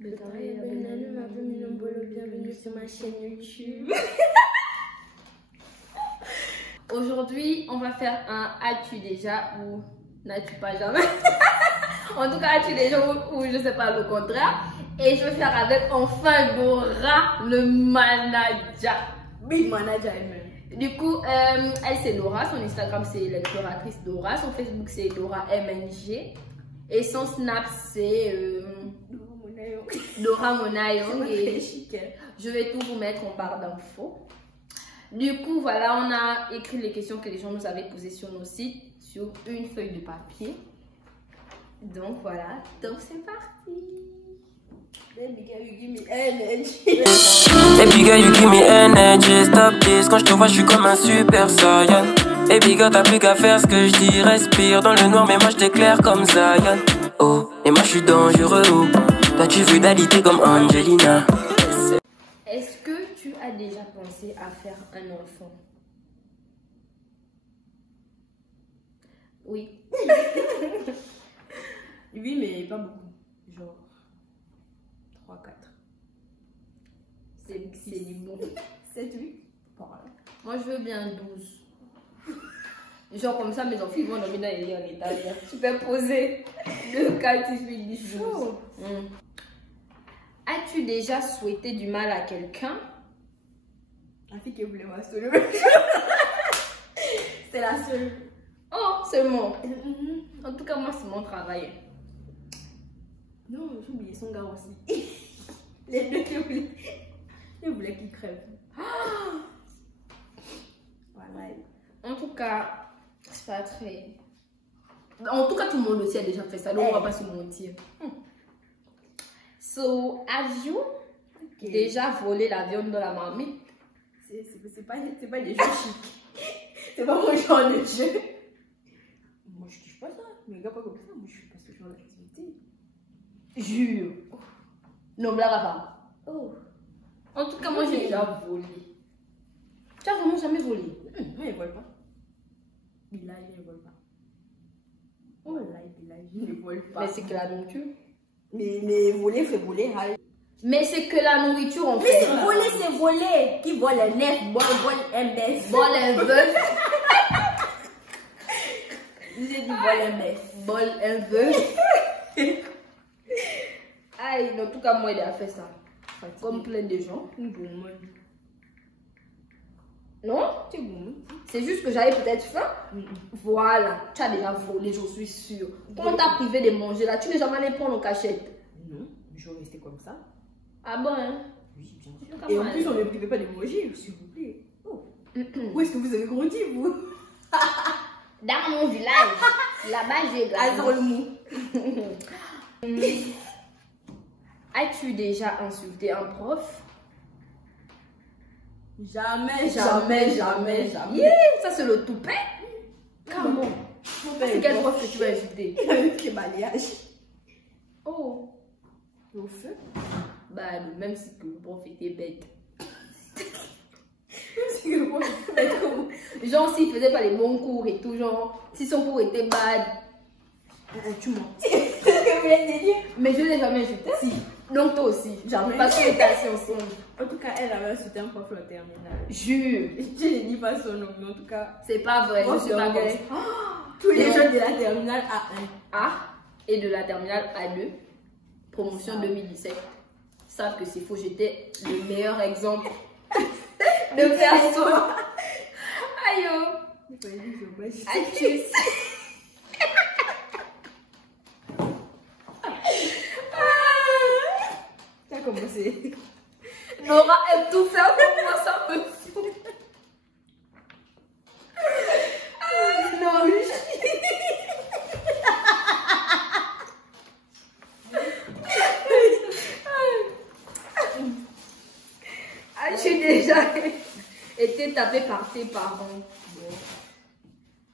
Bienvenue sur ma chaîne YouTube. Aujourd'hui, on va faire un as-tu déjà ou n'as-tu pas jamais. En tout cas, as-tu déjà ou je sais pas le contraire. Et je vais faire avec enfin Dora, le manager. Big manager elle-même. Du coup, elle c'est Dora, son Instagram c'est l'exploratrice Dora, son Facebook c'est Dora MNG et son Snap c'est Dora Monayong. Et je vais tout vous mettre en barre d'infos. Du coup, voilà, on a écrit les questions que les gens nous avaient posées sur nos sites sur une feuille de papier. Donc voilà, donc c'est parti. Baby girl, you give me energy. Baby girl, you give me energy. Stop this, quand je te vois, je suis comme un super saiyan. Baby girl, t'as plus qu'à faire ce que je dis. Respire dans le noir, mais moi je t'éclaire comme Zion. Oh, et moi je suis dangereux. Oh. Toi tu veux d'alité comme Angelina. Est-ce que tu as déjà pensé à faire un enfant? Oui. Oui, mais pas beaucoup. Genre 3, 4. C'est du bon. 7, 8. Voilà. Moi, je veux bien 12. Genre comme ça, mes enfants vont dormir dans les lits en étage. Superposé. 2, 4, 6, 8, 10, 12. Oh. As-tu déjà souhaité du mal à quelqu'un? La fille qui voulait ma solo. C'est la seule. Oh, seulement. En tout cas, moi, c'est mon travail. Non, j'ai oublié son gars aussi. Les deux qui voulaient qu'il crève. Voilà. En tout cas, c'est pas très... En tout cas, tout le monde aussi a déjà fait ça, donc on va pas se mentir. So, have you déjà volé la viande dans la marmite? C'est pas des jeux chics. C'est pas mon genre de jeu. Moi, je kiffe pas ça. Mais gars, pas comme ça. Moi, je suis pas ce genre d'activité. Jure. Non, blague à part. Oh. En tout cas, moi, j'ai déjà volé. Tu as vraiment jamais volé? Moi, il vole pas. Bilal, il vole pas. Oh là, Bilal, il ne vole pas. Mais c'est que la nourriture. Mais voler, fait voler. Mais c'est que la nourriture, en Mais fait. c'est voler, c'est voler. Qui vole un nef, vole un bœuf. Vole un bœuf. J'ai dit vole un bœuf. Vole un bœuf. Aïe, en tout cas, moi, il a fait ça. Comme plein de gens. Non? C'est juste que j'avais peut-être faim. Voilà, tu as déjà volé, je suis sûre. Quand on t'a privé de manger là, tu n'es jamais allé prendre en cachette. Non, je vais rester comme ça. Ah bon, hein? Oui, bien sûr. Et en plus, on ne privait pas de manger, s'il vous plaît. Oh. Où est-ce que vous avez grandi, vous? Dans mon village. Là-bas, j'ai grandi. Dans le mou. As-tu déjà insulté un prof? Jamais. Yeah, ça c'est le toupet. Comment? C'est quel prof que tu vas insulter? Le balayage. Oh. Au feu? Bah, même si que le prof était bête. Genre, s'il faisait pas les bons cours et tout, genre, si son cours était bad. Tu mens. C'est ce que vous voulez dire? Mais je l'ai jamais insulté. Si. Donc toi aussi. Jamais. Parce qu'on était assis ensemble. En tout cas, elle avait insulté un prof en terminale. Jure. Je ne dis pas son nom, mais en tout cas. C'est pas vrai. Je suis pas vrai. Tous les gens de la terminale A1. A et de la terminale A2, promotion 2017, savent que c'est faux. J'étais le meilleur exemple de personne. Aïe oh. As-tu Ça a commencé. Nora aime tout faire pour moi, ça me saoule. Non, j'ai déjà été tapée par tes parents.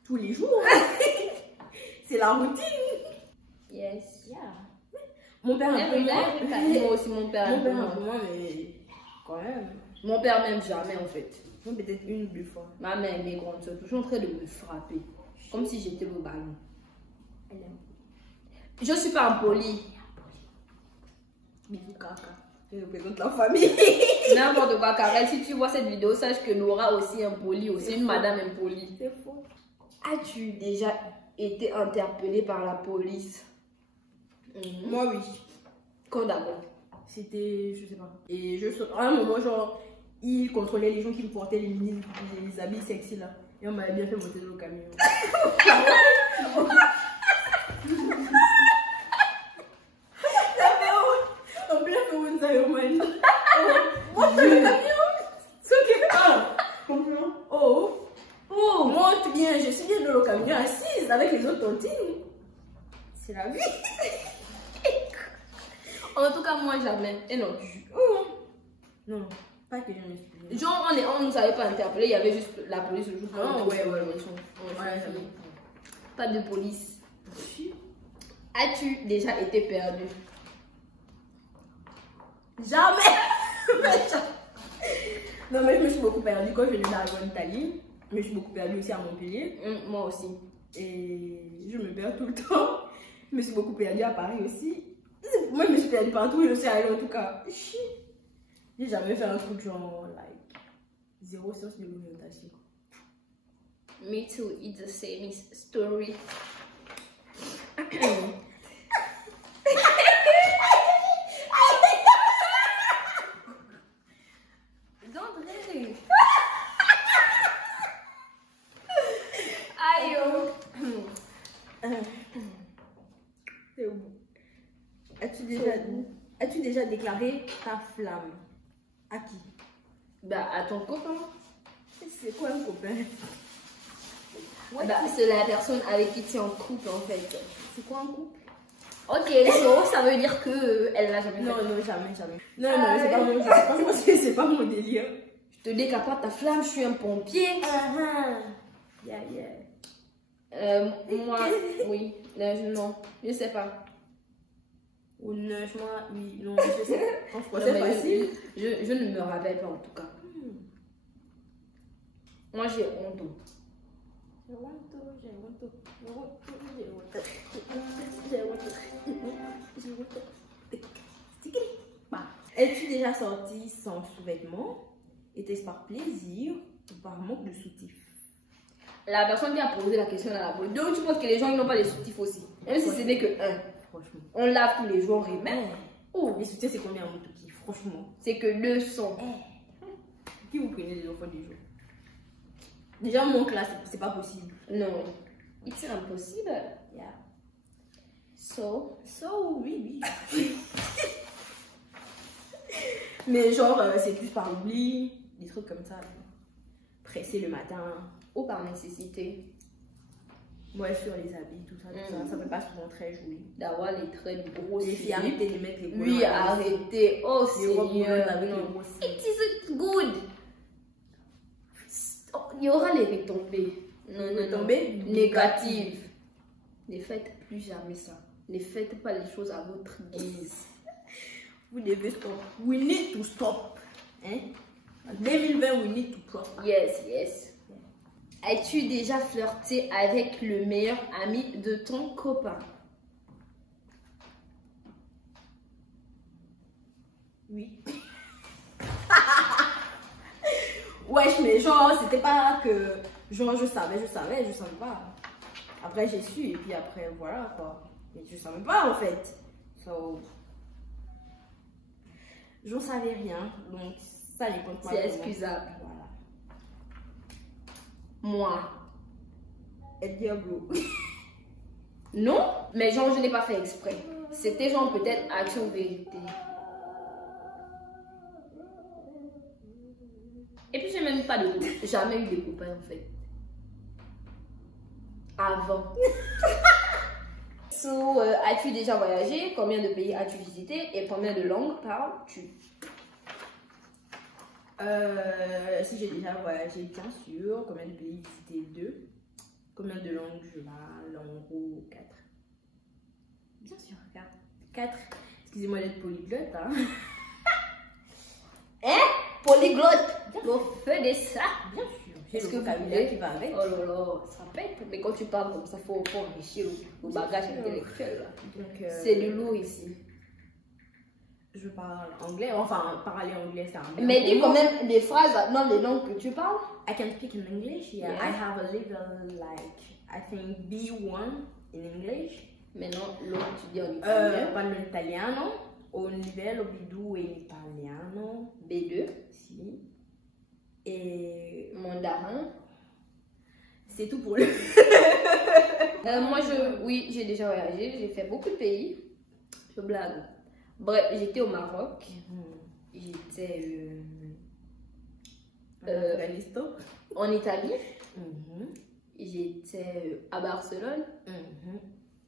Tous les jours. C'est la routine. Yes. Yeah. Mon père un peu moins. Moi aussi, mon père un peu un peu moins. moins, mais quand même. Mon père même jamais en fait. Moi, peut-être une ou deux fois. Ma mère et mes grandes soeurs toujours en train de me frapper. Comme si j'étais le ballon. Elle aime. Je suis pas impoli. Bisous, caca. Je représente la famille. N'importe quoi, Karel. Si tu vois cette vidéo, sache que Laura aussi impolie, aussi une madame impolie. C'est faux. As-tu déjà été interpellée par la police? Moi, oui. Quand d'abord? C'était, je sais pas. Et à un moment, genre, ils contrôlaient les gens qui me portaient les habits sexy là. Et on m'avait bien fait monter dans le camion. En plein fait vous avez au mani. Monte le camion. Ce qui fait pas. Comprends? Oh. Monte bien. Je suis bien dans le camion assise avec les autres tontines. C'est la vie. En tout cas, moi jamais. Et non. Non, pas que je me suis. Genre, on ne nous avait pas interpellé, il y avait juste la police le jour. Ouais. Pas de police. As-tu déjà été perdu? Jamais. Non, mais je me suis beaucoup perdue quand je venais d'arriver en Italie. Mais je suis beaucoup perdue aussi à Montpellier. Moi aussi. Et je me perds tout le temps. Je me suis beaucoup perdue à Paris aussi. Moi, je me suis perdue partout et aussi ailleurs en tout cas. J'ai jamais fait un truc genre, like, zéro sens de l'orientation. Me too, it's the same story. Don't really. Aïe. C'est où? As-tu déjà déclaré ta flamme? À qui? Bah, à ton copain. C'est quoi un copain? Bah, c'est la personne avec qui tu es en couple en fait. C'est quoi un couple? Ok, so, ça veut dire que elle l'a jamais fait. Non, jamais. Non, c'est pas mon genre. Franchement, c'est pas mon délire. Je te décapare ta flamme, je suis un pompier. Moi, oui. Non, je sais pas. Honnêtement, oui, non, je sais pas. Non, c'est facile. Je ne me rappelle pas en tout cas. Moi, j'ai honte. Es-tu déjà sorti sans sous-vêtements? Était-ce par plaisir ou par manque de soutif? La personne qui a posé la question dans la boîte. Donc, tu penses que les gens ils n'ont pas de soutifs aussi? Même si ce n'est que un. Franchement. On lave tous les jours, on remet. Oh, les soutifs, c'est combien en tout qui? Franchement. C'est que le son. Qui vous prenez les enfants du jour? Déjà, mon classe, c'est pas possible. Non. It's impossible. Yeah. So, oui. Mais genre, c'est plus par oubli, des trucs comme ça. Pressé le matin. ou par nécessité. Ouais, sur les habits, tout ça, ça peut pas souvent très jouer. D'avoir les traits gros. Les filles, arrêtez de mettre les gros. Oui, arrêtez. Oh, Seigneur. Avec les gros. It is good. Stop. Il y aura les retombées. Non. Retombées négatives. Ne faites plus jamais ça. Ne faites pas les choses à votre guise. Vous devez stop. We need to stop. Hein? En 2020, we need to prosper. Yes. As-tu déjà flirté avec le meilleur ami de ton copain? Oui. Wesh, mais genre, c'était pas que... Genre, je savais pas. Après, j'ai su, et puis après, voilà, quoi. Mais je savais pas, en fait. So... J'en savais rien, donc ça les compte pas. C'est excusable. Voilà. Moi. El Diablo. Non, mais genre, je n'ai pas fait exprès. C'était genre peut-être action vérité. Et puis, j'ai même pas de copains. Jamais eu de copains, en fait. Avant. So, as-tu déjà voyagé? Combien de pays as-tu visité? Et combien de langues parles-tu? Si j'ai déjà voyagé, bien sûr. Combien de pays visité? 2. Combien de langues je parle? En gros, 4. Bien sûr, 4. Excusez-moi d'être polyglotte, hein. Hein? Polyglotte? Au feu de ça? Bien sûr. J'ai Est-ce le que vocabulaire qui va avec. Oh là là, ça pète. Mais quand tu parles comme ça, il faut enrichir le bagage intellectuel. Donc, c'est du lourd ici. Je parle anglais. Enfin, parler anglais, c'est un peu. Mais dis quand même des phrases dans les langues que tu parles. I can speak in English. Yeah. I have a little, like, I think B1 in English. Maintenant, l'autre, tu dis en italien. Parlo italiano. Au livello B2 in italiano. B2. Si. Et Mandarin. c'est tout pour le. Moi, oui, j'ai déjà voyagé. J'ai fait beaucoup de pays. Je blague. Bref, j'étais au Maroc. J'étais Afghanistan. en Italie. J'étais à Barcelone.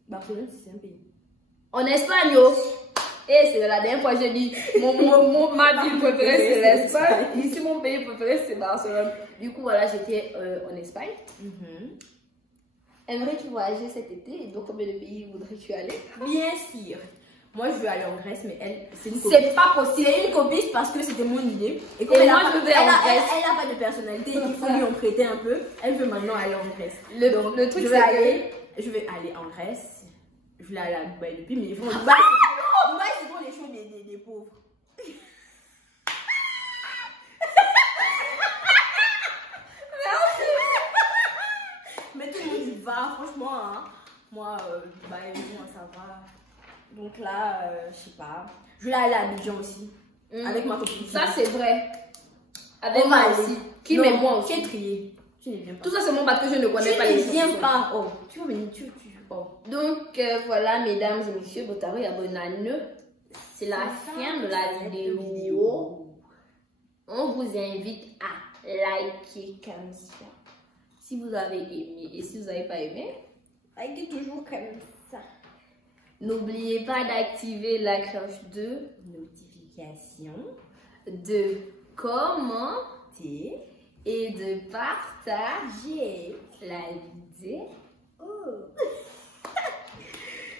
Barcelone, c'est un pays. En Espagne, et c'est la dernière fois que j'ai dit ma ville préférée c'est l'Espagne. Ici, mon pays préféré c'est Barcelone. Du coup, voilà, j'étais en Espagne. Aimerais-tu voyager cet été? Et donc, combien de pays voudrais-tu aller? Bien sûr. Moi, je veux aller en Grèce, mais elle, c'est une C'est pas possible. C'est une copine parce que c'était mon idée. Et comme Et elle moi, a je pas- vais en elle a- Grèce. Elle n'a pas de personnalité, il faut lui en prêter un peu. Elle veut maintenant aller en Grèce. Le truc, je vais aller en Grèce. Je voulais aller à Dubaï depuis, mais Dubaï, c'est pour les choses des pauvres. Mais tout le monde y va, franchement. Hein. Moi, Dubaï, moi, ça va. Donc là, je sais pas. Je voulais aller à Abidjan aussi. Avec ma copine. Ça, c'est vrai. Avec On moi va aller. aussi. Qui Non, met moi aussi. Tu es trié. Tu ne viens pas. Tout ça, c'est mon parce que je ne connais Tu pas les ne viens choses. pas. Oh, tu vas venir, oh. Donc, voilà, mesdames et messieurs, Botaro et Abonane. C'est la fin de la vidéo. On vous invite à liker comme ça. Si vous avez aimé et si vous n'avez pas aimé, likez toujours comme ça. N'oubliez pas d'activer la cloche de Notification. de commenter Et et de partager la vidéo.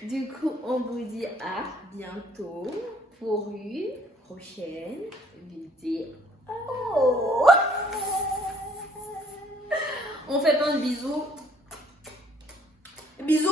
Du coup, on vous dit à bientôt pour une prochaine vidéo. On fait plein de bisous. bisous.